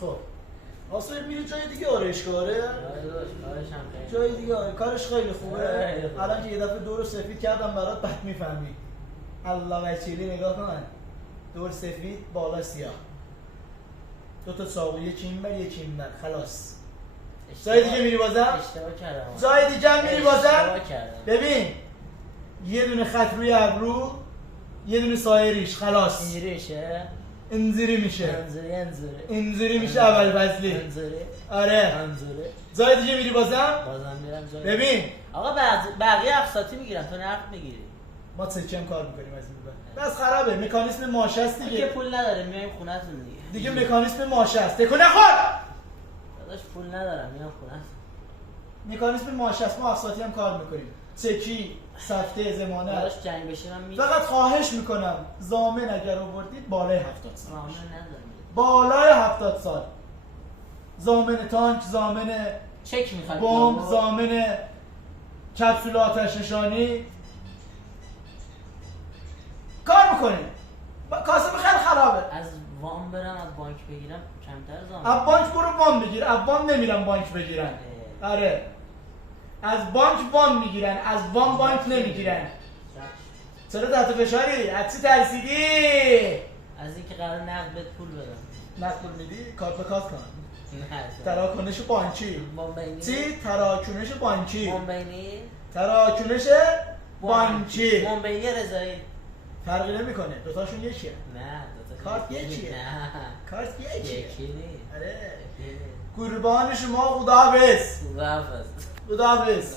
خب آسف میره جای دیگه آرایشگاره؟ جای دیگه کارش خیلی خوبه. الان که یه دفعه دور سفید کردم برات بعد میفهمی. الله وکیلی نگاه کن. دور سفید بالا سیاه. دو تا ساقو یه چینبر یه چینبر خلاص. جای دیگه میری بازم؟ اشتباه کردم. جای دیگه میری بازم؟ اشتباه کردم. ببین یه دونه خط روی ابرو یه دونه سایه ریش خلاص. اینجوری میشه؟ اینجوری میشه. انزوری اینجوری میشه اول فصلی. انزوری آره. انزوری. جای دیگه میری بازم؟ بازم میرم جای. ببین آقا بقیه اقساطی میگیرن تو نقد میگیری. ما تکم کار میکنیم از این به بعد. بس خرابه مکانیسم ماشه است دیگه دیگه. پول نداریم میایم خونه‌تون دیگه. مکانیسم ماشه است. تکون نخور. داداش پول ندارم میام خونه‌تون. مکانیسم ماشه است ما اقساطی هم کار میکنیم. چکی، سفته، زمانه. داداش جنگ بشینم می. فقط خواهش میکنم زامن اگر آوردید بالای 70 سال. رامن ندارم. بالای 70 سال. زامن تانک، زامن چک میخواد. بمب، زامن کپسول آتش نشانی کار میکنیم. کاسب خیلی خرابه. از وام برم از بانک بگیرم کمتر زمان. از بانک برو وام بگیر. از وام نمیرن بانک بگیرن. آره. از بانک وام میگیرن. از وام بانک نمیگیرن. چرا تحت فشاری؟ از چی ترسیدی؟ از اینکه قرار نقد بهت پول بدم. نقد پول میدی؟ کارت به کارت کن. نه. تراکنش بانکی. بانبینی. چی؟ تراکنش بانکی. بانبینی. تراکنش بانکی. بانبینی رضایی. فرقی نمیکنه. دوتاشون یکیه. نه دوتا. کارت یکیه. نه. کارت یکیه. یکی نیست. آره. یکی نیست. قربان شما خداحافظ. خداحافظ. خداحافظ.